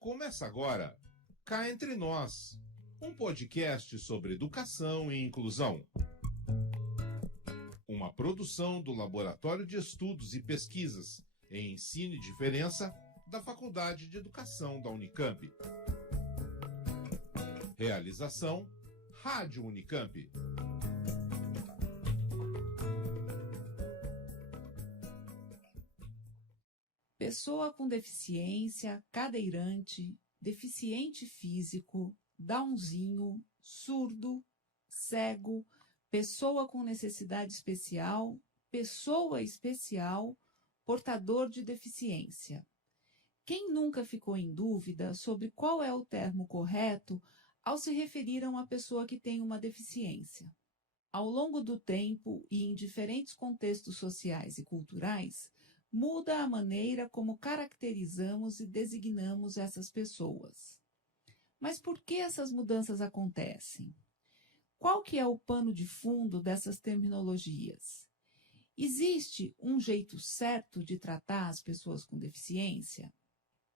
Começa agora, Cá Entre Nós, um podcast sobre educação e inclusão. Uma produção do Laboratório de Estudos e Pesquisas em Ensino e Diferença da Faculdade de Educação da Unicamp. Realização, Rádio Unicamp. Pessoa com deficiência, cadeirante, deficiente físico, downzinho, surdo, cego, pessoa com necessidade especial, pessoa especial, portador de deficiência. Quem nunca ficou em dúvida sobre qual é o termo correto ao se referir a uma pessoa que tem uma deficiência? Ao longo do tempo e em diferentes contextos sociais e culturais, muda a maneira como caracterizamos e designamos essas pessoas. Mas por que essas mudanças acontecem? Qual que é o pano de fundo dessas terminologias? Existe um jeito certo de tratar as pessoas com deficiência?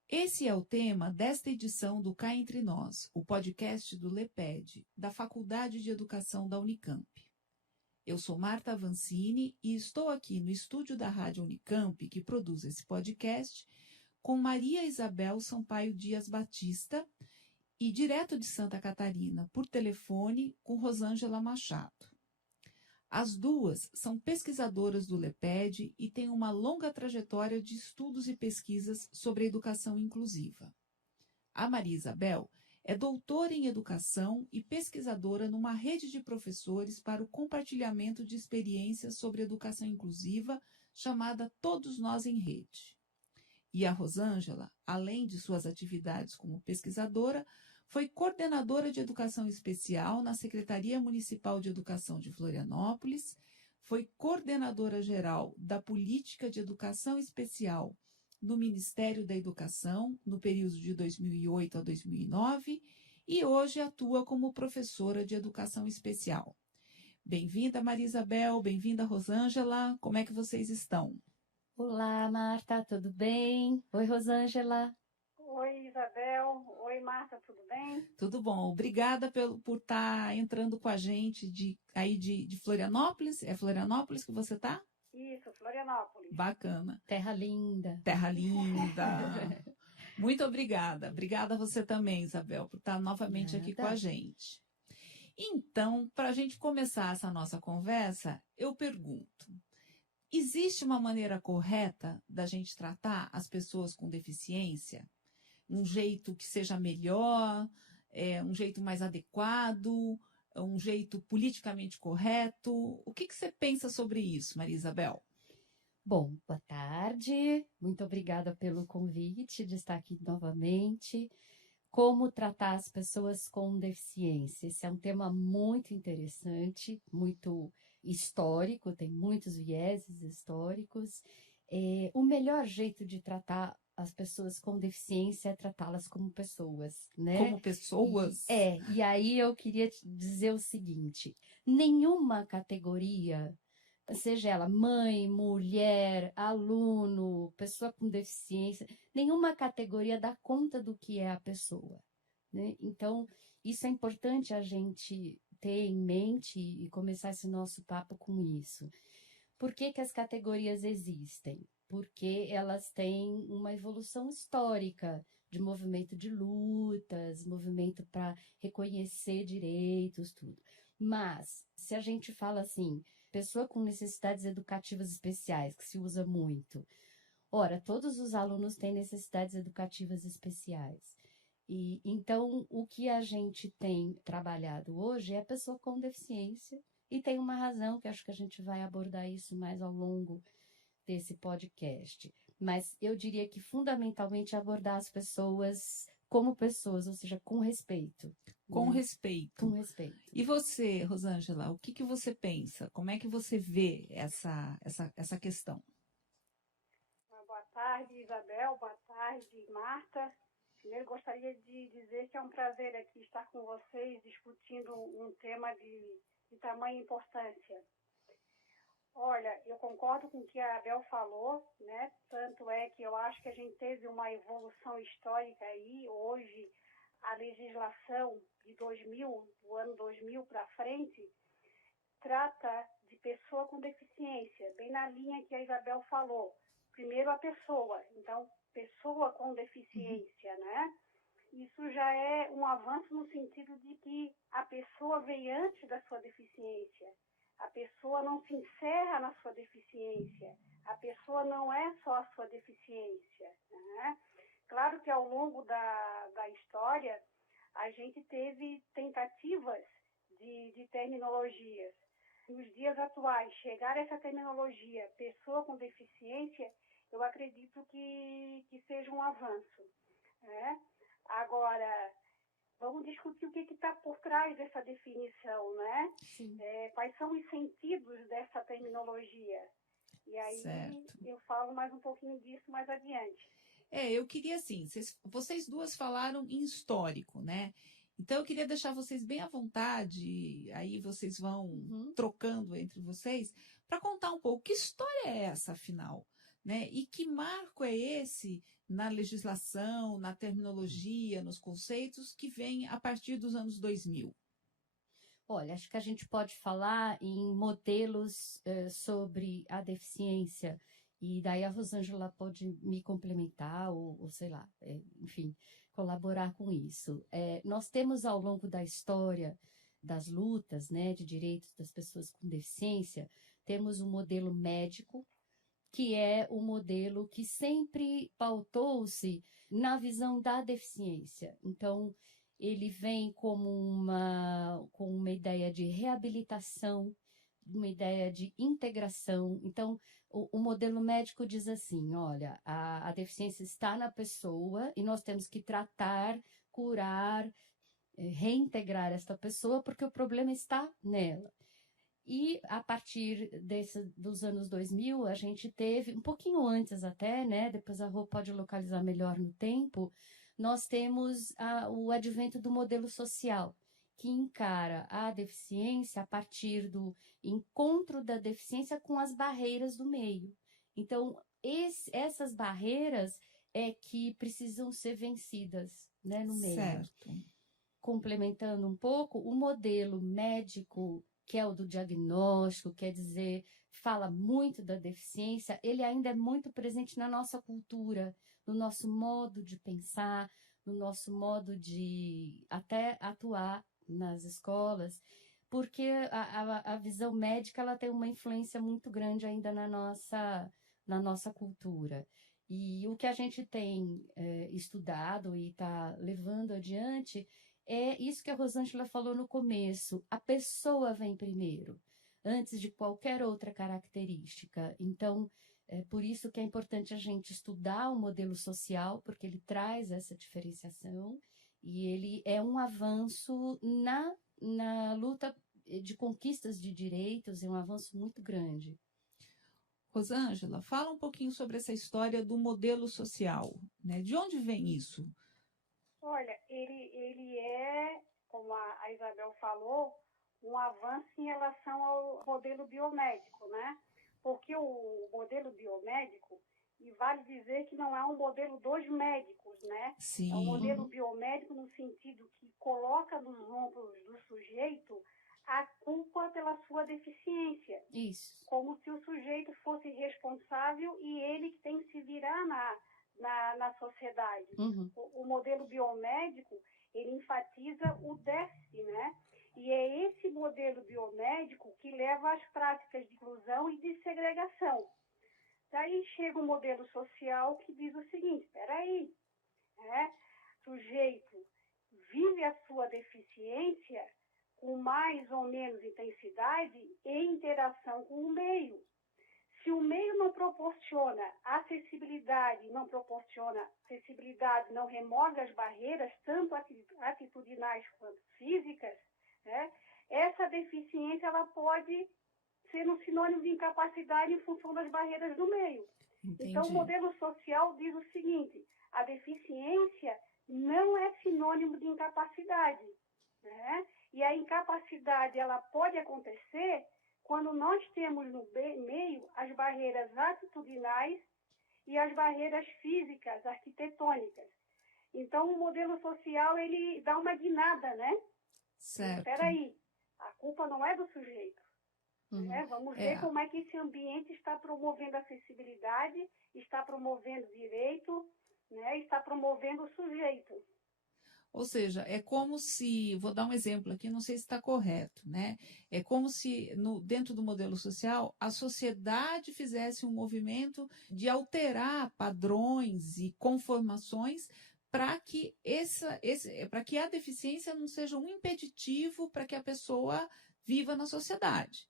Esse é o tema desta edição do Cá Entre Nós, o podcast do LEPED, da Faculdade de Educação da Unicamp. Eu sou Marta Avancini e estou aqui no estúdio da Rádio Unicamp, que produz esse podcast, com Maria Isabel Sampaio Dias Batista e, direto de Santa Catarina, por telefone, com Rosângela Machado. As duas são pesquisadoras do LEPED e têm uma longa trajetória de estudos e pesquisas sobre a educação inclusiva. A Maria Isabel é doutora em educação e pesquisadora numa rede de professores para o compartilhamento de experiências sobre educação inclusiva chamada Todos Nós em Rede. E a Rosângela, além de suas atividades como pesquisadora, foi coordenadora de educação especial na Secretaria Municipal de Educação de Florianópolis, foi coordenadora geral da Política de Educação Especial no Ministério da Educação, no período de 2008 a 2009, e hoje atua como professora de Educação Especial. Bem-vinda, Maria Isabel, bem-vinda, Rosângela, como é que vocês estão? Olá, Marta, tudo bem? Oi, Rosângela. Oi, Isabel. Oi, Marta, tudo bem? Tudo bom, obrigada por estar entrando com a gente de Florianópolis. É Florianópolis que você está? Isso, Florianópolis. Bacana. Terra linda. Terra linda. Muito obrigada. Obrigada a você também, Isabel, por estar novamente aqui com a gente. Então, para a gente começar essa nossa conversa, eu pergunto, existe uma maneira correta da gente tratar as pessoas com deficiência? Um jeito que seja melhor, um jeito mais adequado, um jeito politicamente correto? O que você pensa sobre isso, Maria Isabel? Bom, boa tarde. Muito obrigada pelo convite de estar aqui novamente. Como tratar as pessoas com deficiência? Esse é um tema muito interessante, muito histórico, tem muitos vieses históricos. O melhor jeito de tratar as pessoas com deficiência é tratá-las como pessoas, né? Como pessoas? E aí eu queria te dizer o seguinte, nenhuma categoria, seja ela mãe, mulher, aluno, pessoa com deficiência, nenhuma categoria dá conta do que é a pessoa, né? Então, isso é importante a gente ter em mente e começar esse nosso papo com isso. Por que que as categorias existem? Porque elas têm uma evolução histórica de movimento de lutas, movimento para reconhecer direitos, tudo. Mas, se a gente fala assim, pessoa com necessidades educativas especiais, que se usa muito, ora, todos os alunos têm necessidades educativas especiais. E então, o que a gente tem trabalhado hoje é a pessoa com deficiência, e tem uma razão, que acho que a gente vai abordar isso mais ao longo desse podcast. Mas eu diria que, fundamentalmente, abordar as pessoas como pessoas, ou seja, com respeito. Com respeito. Com respeito. E você, Rosângela, o que você pensa? Como é que você vê essa questão? Boa tarde, Isabel. Boa tarde, Marta. Primeiro, gostaria de dizer que é um prazer aqui estar com vocês discutindo um tema de tamanha importância. Olha, eu concordo com o que a Abel falou, né? Tanto é que eu acho que a gente teve uma evolução histórica aí. Hoje, a legislação de 2000, do ano 2000 para frente, trata de pessoa com deficiência, bem na linha que a Isabel falou. Primeiro a pessoa, então, pessoa com deficiência, né? Isso já é um avanço no sentido de que a pessoa vem antes da sua deficiência. A pessoa não se encerra na sua deficiência. A pessoa não é só a sua deficiência, né? Claro que ao longo da história, a gente teve tentativas de terminologias. Nos dias atuais, chegar a essa terminologia, pessoa com deficiência, eu acredito que seja um avanço, né? Agora, vamos discutir o que está por trás dessa definição, né? Quais são os sentidos dessa terminologia? E aí Certo. eu falo mais um pouquinho disso mais adiante. Eu queria assim, vocês duas falaram em histórico, né? Então eu queria deixar vocês bem à vontade, aí vocês vão trocando entre vocês, para contar um pouco que história é essa, afinal, né? E que marco é esse na legislação, na terminologia, nos conceitos que vem a partir dos anos 2000? Olha, acho que a gente pode falar em modelos sobre a deficiência, e daí a Rosângela pode me complementar, ou sei lá, enfim, colaborar com isso. Nós temos ao longo da história das lutas, né, de direitos das pessoas com deficiência, temos um modelo médico, que é o modelo que sempre pautou-se na visão da deficiência. Então, ele vem com uma ideia de reabilitação, uma ideia de integração. Então, o modelo médico diz assim, olha, a deficiência está na pessoa e nós temos que tratar, curar, reintegrar esta pessoa, porque o problema está nela. E a partir dos anos 2000, a gente teve, um pouquinho antes até, né? Depois a Rô pode localizar melhor no tempo, nós temos o advento do modelo social, que encara a deficiência a partir do encontro da deficiência com as barreiras do meio. Então, essas barreiras é que precisam ser vencidas, né, no meio. Certo. Complementando um pouco, o modelo médico, que é o do diagnóstico, quer dizer, fala muito da deficiência, ele ainda é muito presente na nossa cultura, no nosso modo de pensar, no nosso modo de até atuar nas escolas, porque a visão médica ela tem uma influência muito grande ainda na nossa cultura. E o que a gente tem estudado e está levando adiante é isso que a Rosângela falou no começo, a pessoa vem primeiro, antes de qualquer outra característica. Então, é por isso que é importante a gente estudar o modelo social, porque ele traz essa diferenciação e ele é um avanço na luta de conquistas de direitos, é um avanço muito grande. Rosângela, fala um pouquinho sobre essa história do modelo social, né? De onde vem isso? Olha, ele é, como a Isabel falou, um avanço em relação ao modelo biomédico, né? Porque o modelo biomédico, e vale dizer que não é um modelo dos médicos, né? Sim. É um modelo biomédico no sentido que coloca nos ombros do sujeito a culpa pela sua deficiência. Isso. Como se o sujeito fosse responsável e ele que tem que se virar na sociedade. O modelo biomédico, ele enfatiza o déficit, né? E é esse modelo biomédico que leva às práticas de inclusão e de segregação. Daí chega o modelo social que diz o seguinte, espera aí, né? Sujeito vive a sua deficiência com mais ou menos intensidade em interação com o meio. Se o meio não proporciona acessibilidade, não remove as barreiras, tanto atitudinais quanto físicas, né, essa deficiência ela pode ser um sinônimo de incapacidade em função das barreiras do meio. Entendi. Então, o modelo social diz o seguinte, a deficiência não é sinônimo de incapacidade, né? E a incapacidade ela pode acontecer quando nós temos no meio as barreiras atitudinais e as barreiras físicas, arquitetônicas. Então, o modelo social, ele dá uma guinada, né? Certo. Espera aí, a culpa não é do sujeito. Né? Vamos ver como é que esse ambiente está promovendo acessibilidade, está promovendo direito, né? Está promovendo o sujeito. Ou seja, é como se, vou dar um exemplo aqui, não sei se está correto, né? É como se, dentro do modelo social, a sociedade fizesse um movimento de alterar padrões e conformações para que, para que a deficiência não seja um impeditivo para que a pessoa viva na sociedade.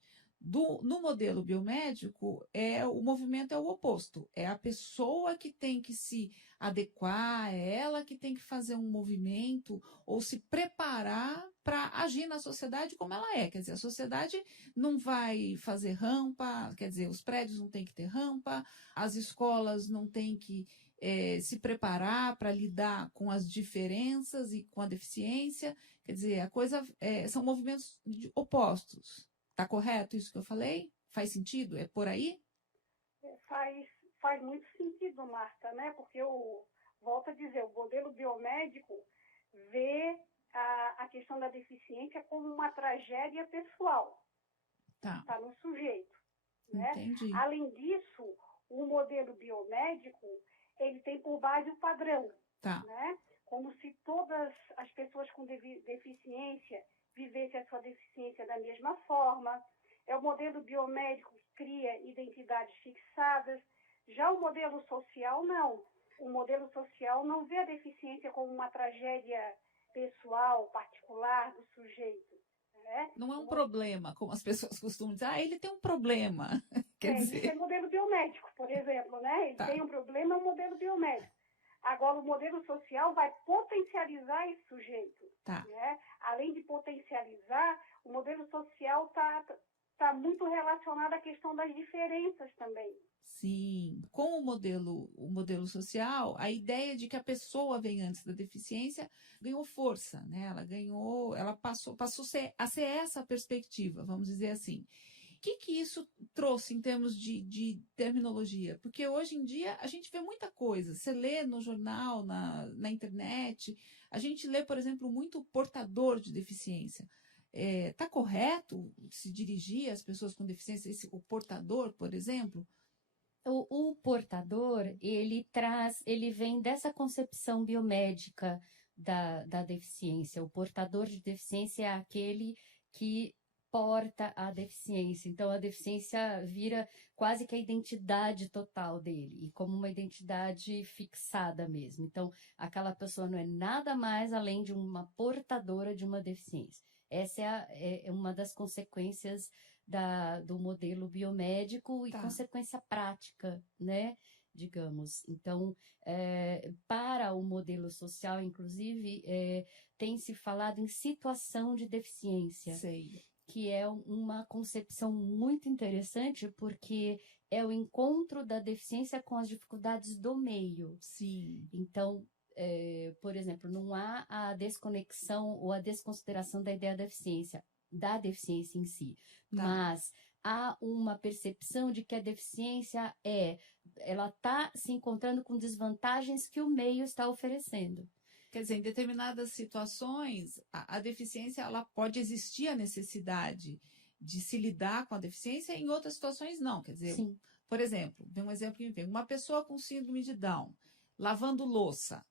No modelo biomédico, o movimento é o oposto. É a pessoa que tem que se adequar, é ela que tem que fazer um movimento ou se preparar para agir na sociedade como ela é. Quer dizer, a sociedade não vai fazer rampa, quer dizer, os prédios não têm que ter rampa, as escolas não têm que se preparar para lidar com as diferenças e com a deficiência. Quer dizer, são movimentos opostos. Está correto isso que eu falei? Faz sentido? É por aí? Faz muito sentido, Marta, né? Porque eu volto a dizer, o modelo biomédico vê a questão da deficiência como uma tragédia pessoal. Tá no sujeito. Né? Entendi. Além disso, o modelo biomédico, ele tem por base o padrão. Né? Como se todas as pessoas com deficiência vivessem a sua deficiência da mesma forma. É o modelo biomédico que cria identidades fixadas. Já o modelo social, não. O modelo social não vê a deficiência como uma tragédia pessoal, particular do sujeito. Né? Não é um problema, como as pessoas costumam dizer. Ele tem um problema. Quer dizer... Isso é modelo biomédico, por exemplo. Né? Ele tem um problema, é um modelo biomédico. Agora, o modelo social vai potencializar esse sujeito. Né? Além de potencializar, o modelo social está muito relacionado à questão das diferenças também. Sim. Com o modelo social, a ideia de que a pessoa vem antes da deficiência ganhou força, né? Ela passou a ser essa perspectiva, vamos dizer assim. O que isso trouxe em termos de terminologia? Porque hoje em dia a gente vê muita coisa. Você lê no jornal, na internet, a gente lê, por exemplo, muito portador de deficiência. Está correto se dirigir às pessoas com deficiência, o portador, por exemplo? O portador, ele vem dessa concepção biomédica da deficiência. O portador de deficiência é aquele que porta a deficiência. Então, a deficiência vira quase que a identidade total dele, e como uma identidade fixada mesmo. Então, aquela pessoa não é nada mais além de uma portadora de uma deficiência. Essa é uma das consequências do modelo biomédico e consequência prática, né? Digamos. Então, para o modelo social, inclusive, tem se falado em situação de deficiência. Sei. Que é uma concepção muito interessante, porque é o encontro da deficiência com as dificuldades do meio. Sim. Então, por exemplo, não há a desconexão ou a desconsideração da ideia da deficiência em si, mas há uma percepção de que a deficiência ela está se encontrando com desvantagens que o meio está oferecendo. Quer dizer, em determinadas situações, a deficiência, ela pode existir a necessidade de se lidar com a deficiência, em outras situações não. Quer dizer, Sim. Por exemplo, vem um exemplo que me vem, uma pessoa com síndrome de Down, lavando louça.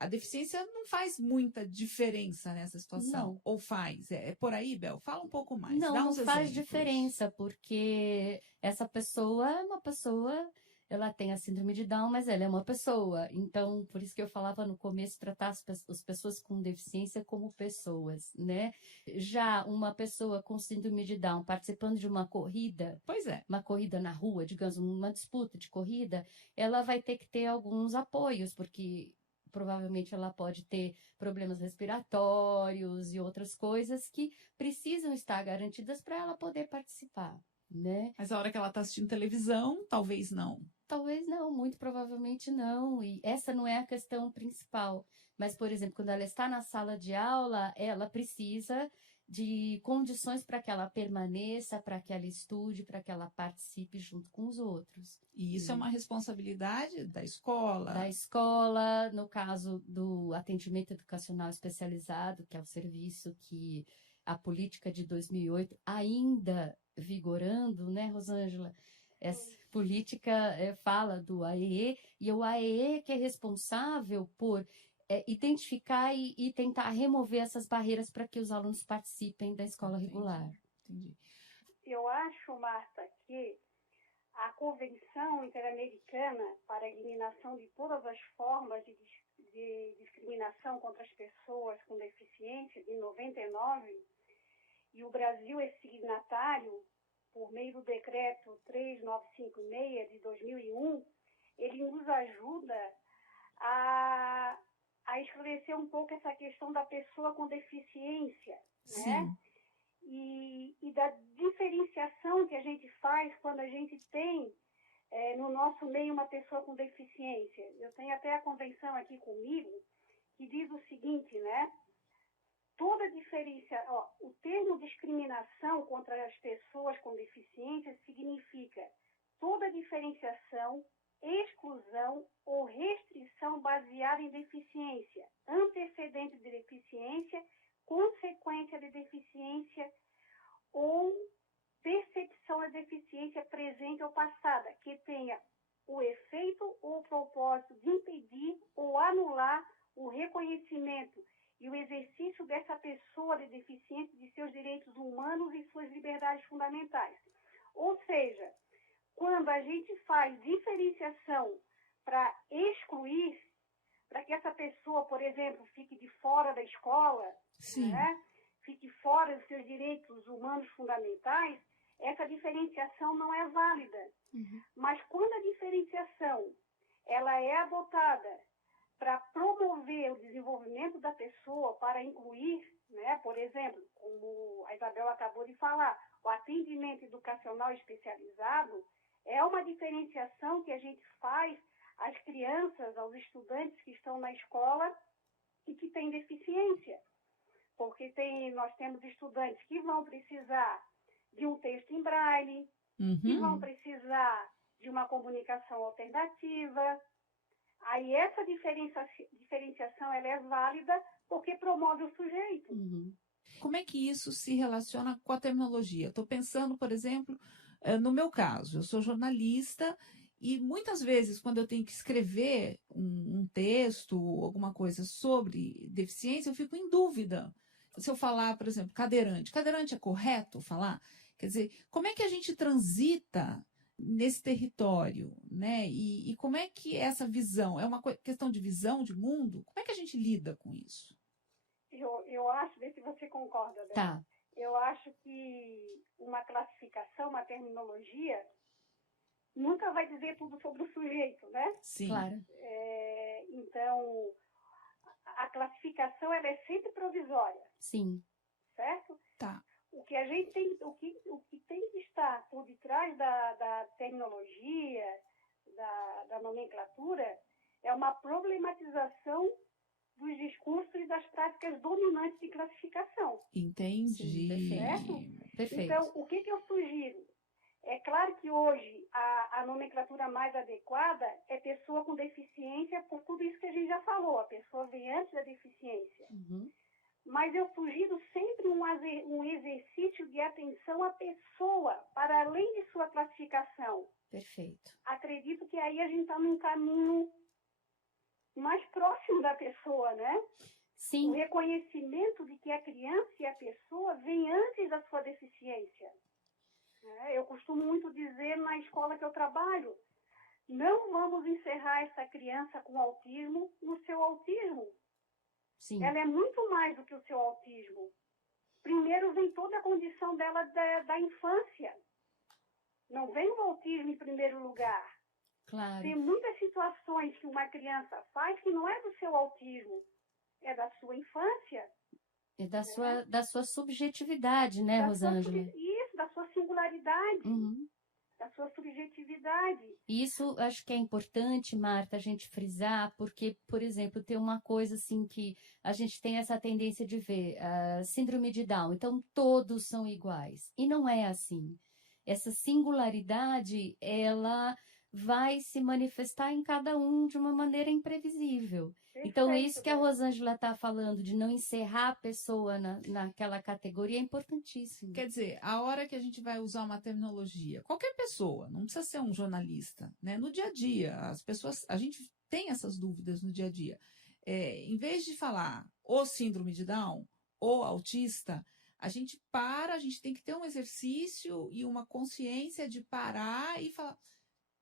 A deficiência não faz muita diferença nessa situação. Não. Ou faz? É por aí, Bel? Fala um pouco mais. Não faz diferença, porque essa pessoa é uma pessoa... Ela tem a síndrome de Down, mas ela é uma pessoa. Então, por isso que eu falava no começo, tratar as pessoas com deficiência como pessoas, né? Já uma pessoa com síndrome de Down participando de uma corrida, uma corrida na rua, digamos, uma disputa de corrida, ela vai ter que ter alguns apoios, porque provavelmente ela pode ter problemas respiratórios e outras coisas que precisam estar garantidas para ela poder participar, né? Mas a hora que ela está assistindo televisão, talvez não. Talvez não, muito provavelmente não. E essa não é a questão principal. Mas, por exemplo, quando ela está na sala de aula, ela precisa de condições para que ela permaneça, para que ela estude, para que ela participe junto com os outros. E isso é uma responsabilidade da escola? Da escola, no caso do atendimento educacional especializado, que é o serviço que a política de 2008 ainda vigorando, né, Rosângela? Essa política fala do AEE, e o AEE que é responsável por identificar e tentar remover essas barreiras para que os alunos participem da escola regular. Entendi. Eu acho, Marta, que a Convenção Interamericana para a Eliminação de todas as formas de discriminação contra as pessoas com deficiência, de 99, e o Brasil é signatário por meio do decreto 3956 de 2001, ele nos ajuda a esclarecer um pouco essa questão da pessoa com deficiência, né? E da diferenciação que a gente faz quando a gente tem no nosso meio uma pessoa com deficiência. Eu tenho até a convenção aqui comigo que diz o seguinte, né? Toda diferença, o termo discriminação contra as pessoas com deficiência significa toda diferenciação, exclusão ou restrição baseada em deficiência, antecedente de deficiência, consequência de deficiência ou percepção da deficiência presente ou passada, que tenha o efeito ou o propósito de impedir ou anular o reconhecimento e o exercício dessa pessoa de deficiência de seus direitos humanos e suas liberdades fundamentais. Ou seja, quando a gente faz diferenciação para excluir, para que essa pessoa, por exemplo, fique de fora da escola, né, fique fora dos seus direitos humanos fundamentais, essa diferenciação não é válida. Mas quando a diferenciação ela é adotada para promover o desenvolvimento da pessoa, para incluir, né, por exemplo, como a Isabel acabou de falar, o atendimento educacional especializado é uma diferenciação que a gente faz às crianças, aos estudantes que estão na escola e que têm deficiência. Porque nós temos estudantes que vão precisar de um texto em braille, que vão precisar de uma comunicação alternativa. Aí essa diferenciação ela é válida porque promove o sujeito. Como é que isso se relaciona com a terminologia? Estou pensando, por exemplo, no meu caso, eu sou jornalista e muitas vezes quando eu tenho que escrever um texto, alguma coisa sobre deficiência, eu fico em dúvida. Se eu falar, por exemplo, cadeirante é correto falar? Quer dizer, como é que a gente transita nesse território, né? E como é que essa visão, é uma questão de visão de mundo? Como é que a gente lida com isso? Eu acho, vê se você concorda, Bela. Tá. Eu acho que uma classificação, uma terminologia, nunca vai dizer tudo sobre o sujeito, né? Sim. Claro. Então, a classificação ela é sempre provisória. Sim. Certo? Tá. O que a gente tem, o que tem que estar por detrás da terminologia, da nomenclatura, é uma problematização dos discursos e das práticas dominantes de classificação. Entendi. Sim, perfeito. Então, o que eu sugiro? É claro que hoje a nomenclatura mais adequada é pessoa com deficiência, por tudo isso que a gente já falou, a pessoa vem antes da deficiência. Mas eu sugiro sempre um exercício de atenção à pessoa, para além de sua classificação. Perfeito. Acredito que aí a gente está num caminho mais próximo da pessoa, né? Sim. O reconhecimento de que a criança e a pessoa vêm antes da sua deficiência. Eu costumo muito dizer na escola que eu trabalho, não vamos encerrar essa criança com autismo no seu autismo. Sim. Ela é muito mais do que o seu autismo. Primeiro vem toda a condição dela da infância. Não vem o autismo em primeiro lugar. Claro. Tem muitas situações que uma criança faz que não é do seu autismo, é da sua infância. É da sua subjetividade, né, Rosângela? Isso, da sua singularidade. da sua subjetividade. Isso acho que é importante, Marta, a gente frisar, porque, por exemplo, tem uma coisa assim que a gente tem essa tendência de ver, a síndrome de Down, então todos são iguais. E não é assim. Essa singularidade, ela vai se manifestar em cada um de uma maneira imprevisível. Então, é isso que a Rosângela está falando, de não encerrar a pessoa naquela categoria, é importantíssimo. Quer dizer, a hora que a gente vai usar uma terminologia, qualquer pessoa, não precisa ser um jornalista, né? No dia a dia, as pessoas, a gente tem essas dúvidas no dia a dia. Em vez de falar o síndrome de Down ou autista, a gente tem que ter um exercício e uma consciência de parar e falar,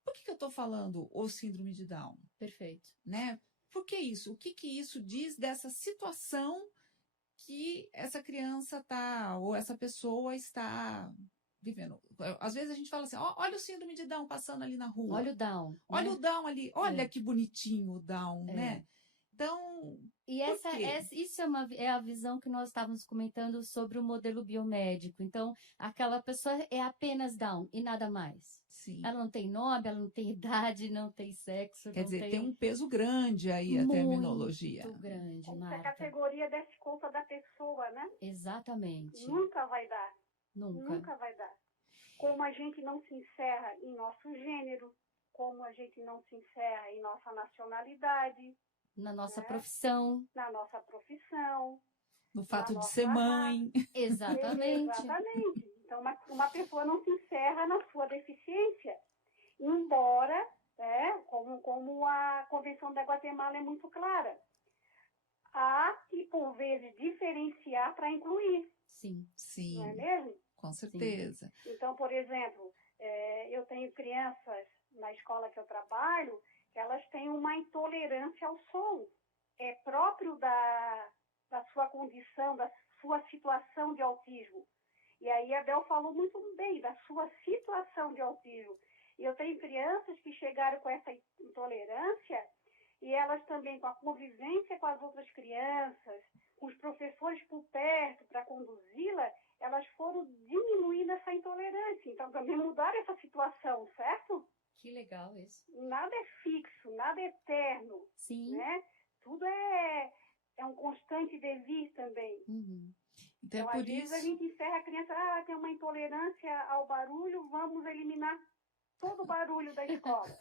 por que eu estou falando o síndrome de Down? Perfeito. Né? Por que isso? O que isso diz dessa situação que essa criança está, ou essa pessoa está vivendo? Às vezes a gente fala assim, olha o síndrome de Down passando ali na rua. Olha o Down. Olha né? o Down ali, olha que bonitinho o Down, né? Então, e isso é a visão que nós estávamos comentando sobre o modelo biomédico. Então, aquela pessoa é apenas Down e nada mais. Sim. Ela não tem nome, ela não tem idade, não tem sexo. Quer dizer, tem um peso grande aí a terminologia. Muito grande, Marta. A categoria desse conta da pessoa, né? Exatamente. Nunca vai dar. Nunca vai dar. Como a gente não se encerra em nosso gênero, como a gente não se encerra em nossa nacionalidade. Na nossa profissão. Na nossa profissão. No fato de ser mãe. Exatamente. Exatamente. Então, uma pessoa não se encerra na sua deficiência, embora, como a Convenção da Guatemala é muito clara, há que, por vezes, diferenciar para incluir. Sim. Sim. Não é mesmo? Com certeza. Sim. Então, por exemplo, eu tenho crianças na escola que eu trabalho, que elas têm uma intolerância ao som. É próprio da sua condição, da sua situação de autismo. E aí a Bel falou muito bem da sua situação de autismo. E eu tenho crianças que chegaram com essa intolerância e elas também, com a convivência com as outras crianças, com os professores por perto para conduzi-la, elas foram diminuindo essa intolerância. Então, também mudaram essa situação, certo? Que legal isso. Nada é fixo, nada é eterno. Sim. Né? Tudo é um constante devir também. Uhum. Então, às vezes a gente encerra a criança, tem uma intolerância ao barulho, vamos eliminar todo o barulho da escola.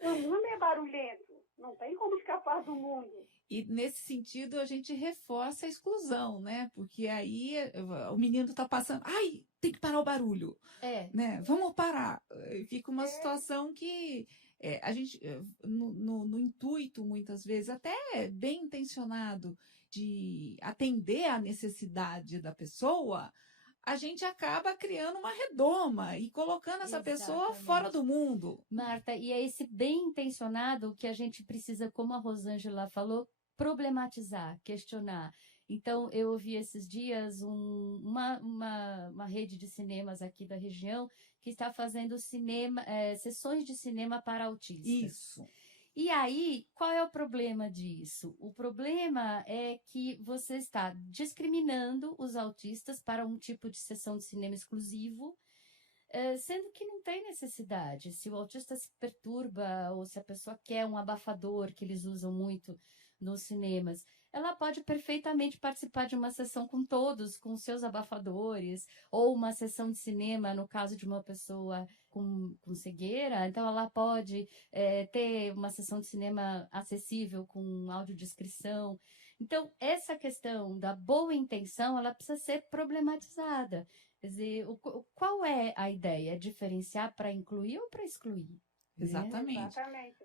O mundo é barulhento, não tem como escapar do mundo. E nesse sentido a gente reforça a exclusão, né? Porque aí o menino está passando, tem que parar o barulho, né? Vamos parar. Fica uma situação que a gente, no intuito, muitas vezes, até bem intencionado, de atender à necessidade da pessoa, a gente acaba criando uma redoma e colocando essa pessoa fora do mundo. Marta, e é esse bem intencionado que a gente precisa, como a Rosângela falou, problematizar, questionar. Então, eu ouvi esses dias uma rede de cinemas aqui da região que está fazendo sessões de cinema para autistas. Isso. E aí, qual é o problema disso? O problema é que você está discriminando os autistas para um tipo de sessão de cinema exclusivo, sendo que não tem necessidade. Se o autista se perturba ou se a pessoa quer um abafador, que eles usam muito nos cinemas, ela pode perfeitamente participar de uma sessão com todos, com seus abafadores, ou uma sessão de cinema, no caso de uma pessoa com cegueira, então ela pode ter uma sessão de cinema acessível com audiodescrição. Então, essa questão da boa intenção, ela precisa ser problematizada. Quer dizer, qual é a ideia? É diferenciar para incluir ou para excluir? Exatamente.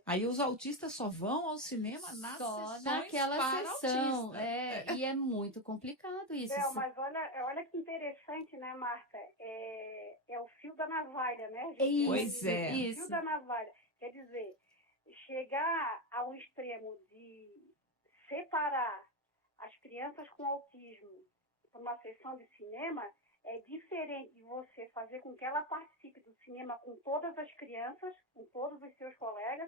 Aí os autistas só vão ao cinema só naquela sessão. E é muito complicado isso. Mas olha que interessante, né, Marta? É o fio da navalha, né? Pois é. O fio da navalha. Quer dizer, chegar ao extremo de separar as crianças com autismo por uma sessão de cinema é diferente de você fazer com que ela participe do cinema com todas as crianças, com todos os seus colegas,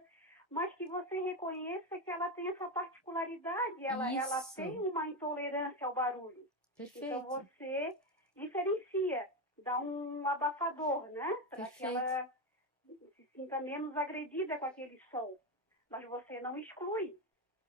mas que você reconheça que ela tem essa particularidade, ela tem uma intolerância ao barulho. Perfeito. Então você diferencia. dá um abafador, né? Para que Perfeito. ela se sinta menos agredida com aquele som. Mas você não exclui.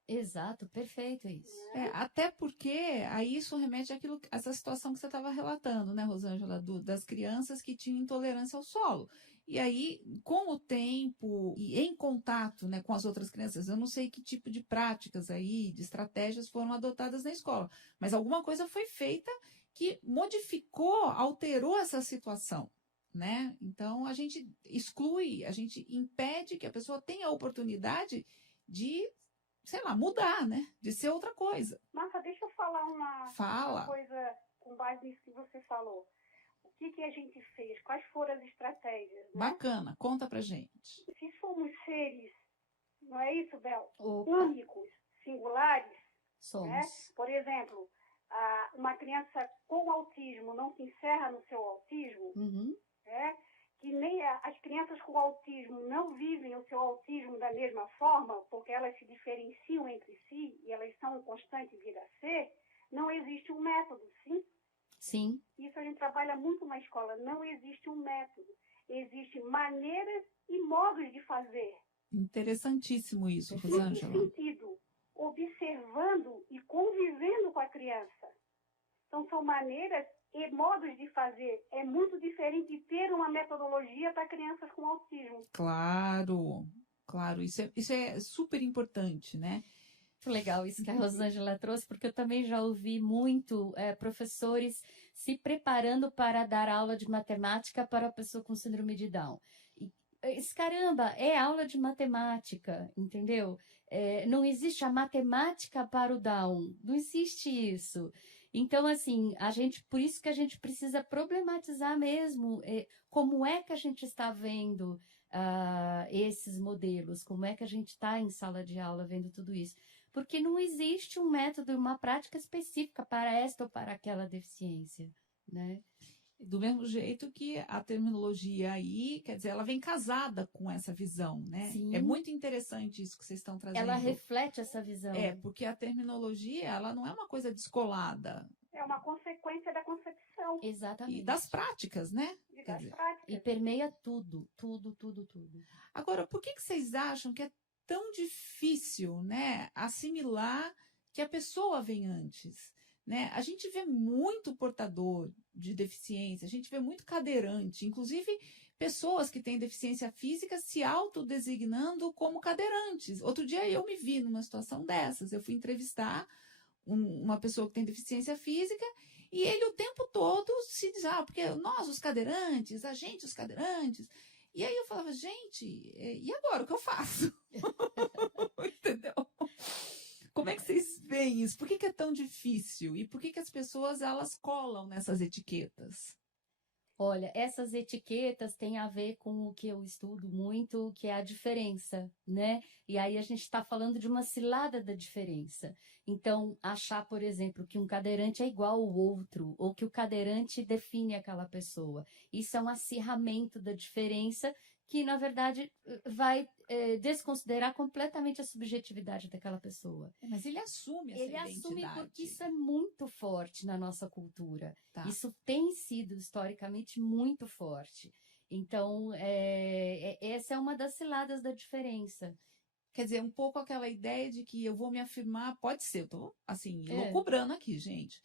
Exato, perfeito isso. Até porque aí isso remete àquilo, essa situação que você estava relatando, né, Rosângela, das crianças que tinham intolerância ao solo. E aí, com o tempo e em contato, né, com as outras crianças, eu não sei que tipo de práticas aí, de estratégias foram adotadas na escola, mas alguma coisa foi feita que modificou, alterou essa situação, né? Então, a gente exclui, a gente impede que a pessoa tenha a oportunidade de, sei lá, mudar, né? De ser outra coisa. Marta, deixa eu falar uma Fala. coisa com base nisso que você falou. O que a gente fez? Quais foram as estratégias? Né? Bacana, conta pra gente. Se somos seres, não é isso, Bel? Opa, Únicos, singulares, né? somos. Por exemplo, uma criança com autismo não se encerra no seu autismo, Uhum. né? Que nem as crianças com autismo não vivem o seu autismo da mesma forma, porque elas se diferenciam entre si e elas são um constante vir a ser, não existe um método, sim? Sim. Isso a gente trabalha muito na escola. Não existe um método. Existem maneiras e modos de fazer. Interessantíssimo isso, Em que Rosângela. sentido? Observando e convivendo com a criança. Então, são maneiras e modos de fazer. É muito diferente de ter uma metodologia para crianças com autismo. Claro, claro, isso é super importante, né? Muito legal isso que a Rosângela trouxe, porque eu também já ouvi muito professores se preparando para dar aula de matemática para a pessoa com síndrome de Down. Caramba, é aula de matemática, entendeu? Não existe a matemática para o Down, não existe isso. Então, assim, por isso que a gente precisa problematizar mesmo como é que a gente está vendo esses modelos, como é que a gente está em sala de aula vendo tudo isso. Porque não existe um método, uma prática específica para esta ou para aquela deficiência, né? Do mesmo jeito que a terminologia aí, quer dizer, ela vem casada com essa visão, né? Sim. É muito interessante isso que vocês estão trazendo. Ela reflete essa visão. Porque a terminologia, ela não é uma coisa descolada. É uma consequência da concepção. Exatamente. E das práticas, né? E permeia tudo, tudo, tudo, tudo. Agora, por que vocês acham que é tão difícil, né, assimilar que a pessoa vem antes? Né? A gente vê muito portador de deficiência, a gente vê muito cadeirante, inclusive pessoas que têm deficiência física se autodesignando como cadeirantes. Outro dia eu me vi numa situação dessas, eu fui entrevistar uma pessoa que tem deficiência física e ele o tempo todo se diz, porque nós os cadeirantes, a gente os cadeirantes. E aí eu falava, gente, e agora o que eu faço? Entendeu? Como é que vocês veem isso? Por que é tão difícil? E por que as pessoas, elas colam nessas etiquetas? Olha, essas etiquetas têm a ver com o que eu estudo muito, que é a diferença, né? E aí a gente está falando de uma cilada da diferença. Então, achar, por exemplo, que um cadeirante é igual ao outro, ou que o cadeirante define aquela pessoa. Isso é um acirramento da diferença que, na verdade, vai desconsiderar completamente a subjetividade daquela pessoa. Mas ele assume essa identidade. Ele assume porque isso é muito forte na nossa cultura. Tá. Isso tem sido, historicamente, muito forte. Então, essa é uma das ciladas da diferença. Quer dizer, um pouco aquela ideia de que eu vou me afirmar, pode ser, eu tô, assim, loucubrando aqui, gente.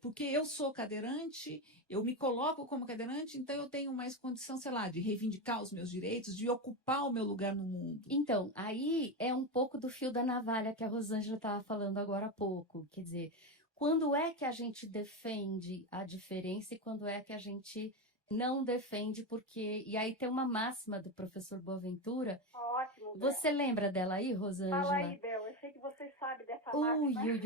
Porque eu sou cadeirante, eu me coloco como cadeirante, então eu tenho mais condição, sei lá, de reivindicar os meus direitos, de ocupar o meu lugar no mundo. Então, aí é um pouco do fio da navalha que a Rosângela estava falando agora há pouco. Quer dizer, quando é que a gente defende a diferença e quando é que a gente não defende, porque... E aí tem uma máxima do professor Boaventura. Ótimo, Bel. Você lembra dela aí, Rosângela? Fala aí, Bel. Eu sei que você sabe dessa máxima. Ui.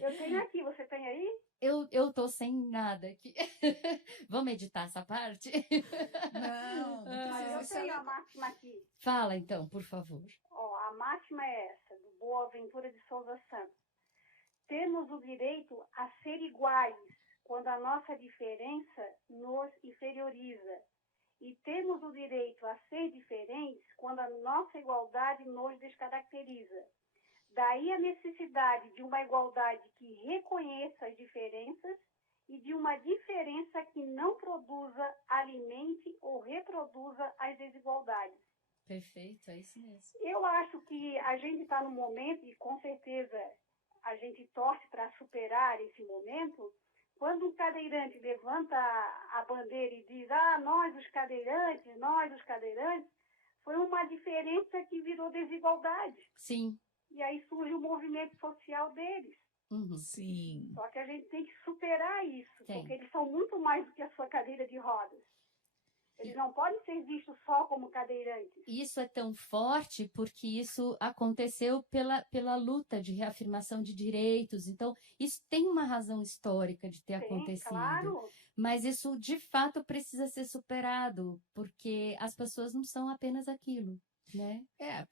Eu tenho aqui, você tem aí? Eu tô sem nada aqui. Vamos editar essa parte? Não precisa. Eu tenho a máxima aqui. Fala então, por favor. A máxima é essa, do Boaventura de Souza Santos. Temos o direito a ser iguais quando a nossa diferença nos inferioriza. E temos o direito a ser diferentes quando a nossa igualdade nos descaracteriza. Daí a necessidade de uma igualdade que reconheça as diferenças e de uma diferença que não produza, alimente ou reproduza as desigualdades. Perfeito, é isso mesmo. Eu acho que a gente está no momento, e com certeza a gente torce para superar esse momento, quando um cadeirante levanta a bandeira e diz, nós os cadeirantes, foi uma diferença que virou desigualdade. Sim. E aí surge o movimento social deles. Uhum. Sim. Só que a gente tem que superar isso, Tem. porque eles são muito mais do que a sua cadeira de rodas. Eles não podem ser vistos só como cadeirantes. Isso é tão forte porque isso aconteceu pela luta de reafirmação de direitos. Então, isso tem uma razão histórica de ter acontecido. Claro. Mas isso, de fato, precisa ser superado, porque as pessoas não são apenas aquilo, né?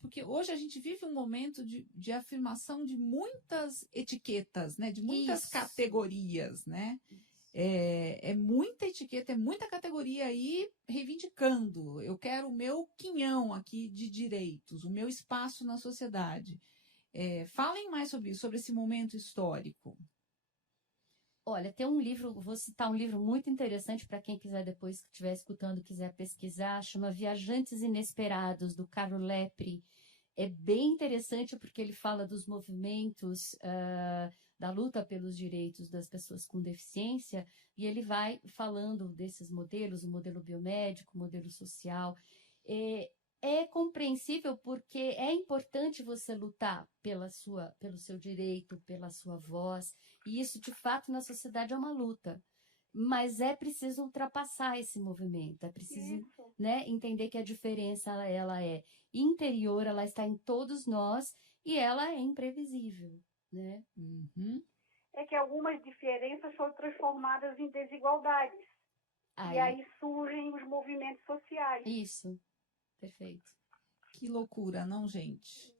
Porque hoje a gente vive um momento de afirmação de muitas etiquetas, né? De muitas categorias, né? É muita etiqueta, é muita categoria aí reivindicando. Eu quero o meu quinhão aqui de direitos, o meu espaço na sociedade. Falem mais sobre isso, sobre esse momento histórico. Olha, tem um livro, vou citar um livro muito interessante para quem quiser depois que estiver escutando, quiser pesquisar, chama Viajantes Inesperados, do Carlo Lepri. É bem interessante porque ele fala dos movimentos da luta pelos direitos das pessoas com deficiência, e ele vai falando desses modelos, o modelo biomédico, o modelo social. É compreensível porque é importante você lutar pelo seu direito, pela sua voz, e isso, de fato, na sociedade é uma luta. Mas é preciso ultrapassar esse movimento, é preciso, né, entender que a diferença ela é interior, ela está em todos nós e ela é imprevisível, né? Uhum. É que algumas diferenças foram transformadas em desigualdades. E aí surgem os movimentos sociais. Isso, perfeito. Que loucura, não, gente?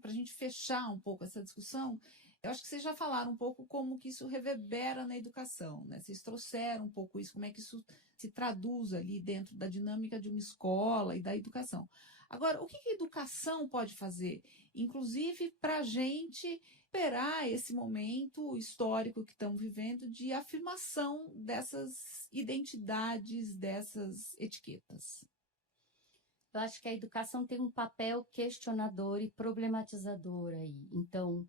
Para a gente fechar um pouco essa discussão, eu acho que vocês já falaram um pouco como que isso reverbera na educação, né? Vocês trouxeram um pouco isso, como é que isso se traduz ali dentro da dinâmica de uma escola e da educação. Agora, o que a educação pode fazer, inclusive para a gente superar esse momento histórico que estamos vivendo de afirmação dessas identidades, dessas etiquetas? Eu acho que a educação tem um papel questionador e problematizador aí. Então,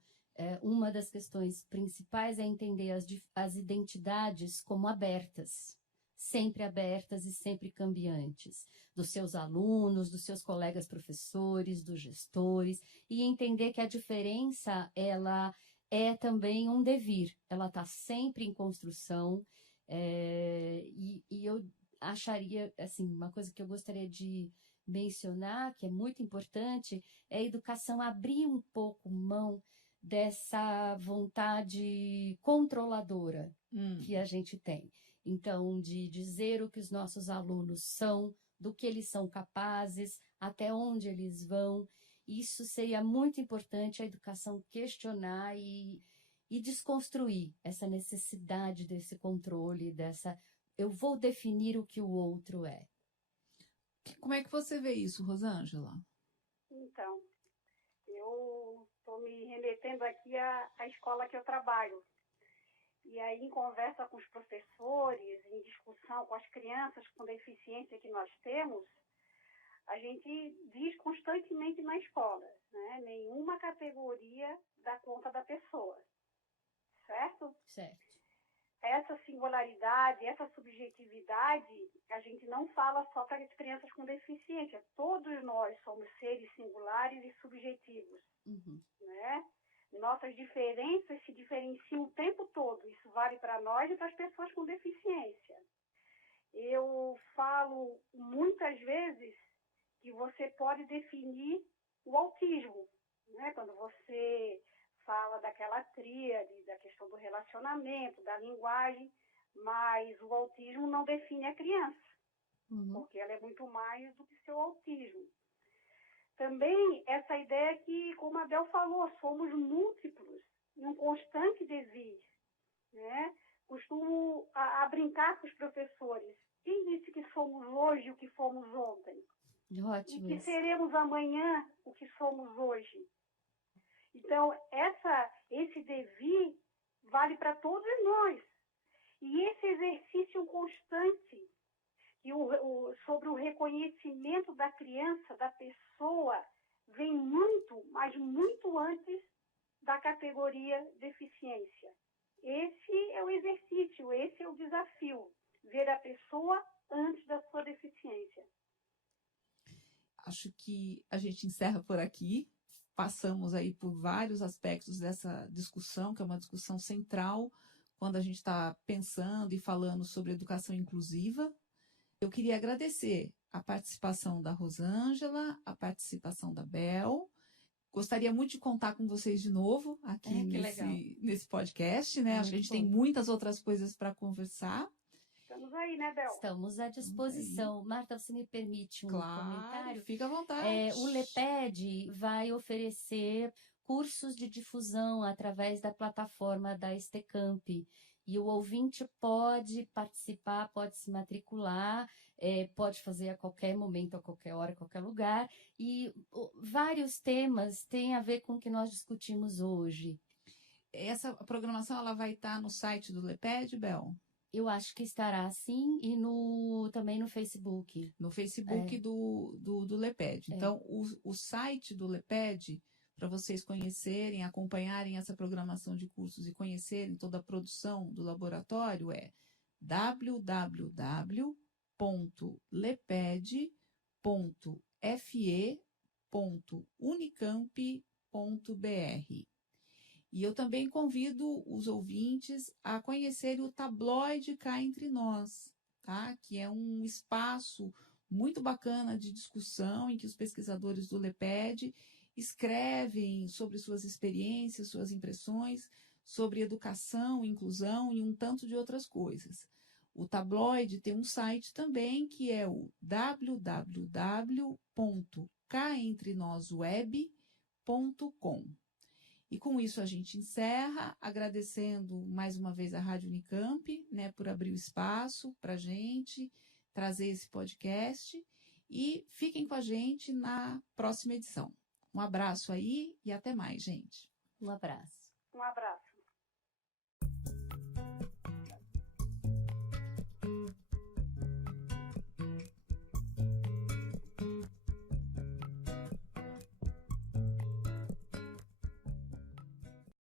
uma das questões principais é entender as identidades como abertas e sempre cambiantes, dos seus alunos, dos seus colegas professores, dos gestores, e entender que a diferença, ela é também um devir, ela está sempre em construção, e eu acharia, assim, uma coisa que eu gostaria de mencionar, que é muito importante, é a educação abrir um pouco mão dessa vontade controladora que a gente tem. Então, de dizer o que os nossos alunos são, do que eles são capazes, até onde eles vão. Isso seria muito importante, a educação questionar e desconstruir essa necessidade desse controle, eu vou definir o que o outro é. Como é que você vê isso, Rosângela? Então, eu estou me remetendo aqui à escola que eu trabalho. E aí, em conversa com os professores, em discussão com as crianças com deficiência que nós temos, a gente diz constantemente na escola, né? Nenhuma categoria dá conta da pessoa, certo? Certo. Essa singularidade, essa subjetividade, a gente não fala só para as crianças com deficiência. Todos nós somos seres singulares e subjetivos, né? Nossas diferenças se diferenciam o tempo todo. Isso vale para nós e para as pessoas com deficiência. Eu falo muitas vezes que você pode definir o autismo, né? Quando você fala daquela tríade, da questão do relacionamento, da linguagem, mas o autismo não define a criança, porque ela é muito mais do que seu autismo. Também essa ideia que, como a Bel falou, somos múltiplos, em um constante devir, né? Costumo a brincar com os professores. Quem disse que somos hoje o que fomos ontem? Ótimo. E que seremos amanhã o que somos hoje? Então, esse devir vale para todos nós. E esse exercício constante sobre o reconhecimento da criança, da pessoa, vem muito, mas muito antes da categoria deficiência. Esse é o exercício, esse é o desafio, ver a pessoa antes da sua deficiência. Acho que a gente encerra por aqui. Passamos aí por vários aspectos dessa discussão, que é uma discussão central quando a gente está pensando e falando sobre educação inclusiva. Eu queria agradecer a participação da Rosângela, a participação da Bel. Gostaria muito de contar com vocês de novo aqui nesse podcast, né? Acho que a gente tem muitas outras coisas para conversar. Estamos aí, né, Bel? Estamos à disposição. Marta, você me permite um comentário? Fica à vontade. O LEPED vai oferecer cursos de difusão através da plataforma da Estecamp. E o ouvinte pode participar, pode se matricular, pode fazer a qualquer momento, a qualquer hora, a qualquer lugar. E vários temas têm a ver com o que nós discutimos hoje. Essa programação ela vai estar no site do LEPED, Bel? Eu acho que estará sim, e também no Facebook. No Facebook do LEPED. Então, o site do LEPED, para vocês conhecerem, acompanharem essa programação de cursos e conhecerem toda a produção do laboratório, é www.leped.fe.unicamp.br. E eu também convido os ouvintes a conhecerem o tabloide Cá Entre Nós, tá? Que é um espaço muito bacana de discussão em que os pesquisadores do LEPED escrevem sobre suas experiências, suas impressões, sobre educação, inclusão e um tanto de outras coisas. O tabloide tem um site também que é o www.caentrenosweb.com. E com isso a gente encerra, agradecendo mais uma vez a Rádio Unicamp, né, por abrir o espaço para a gente trazer esse podcast. E fiquem com a gente na próxima edição. Um abraço aí e até mais, gente. Um abraço. Um abraço.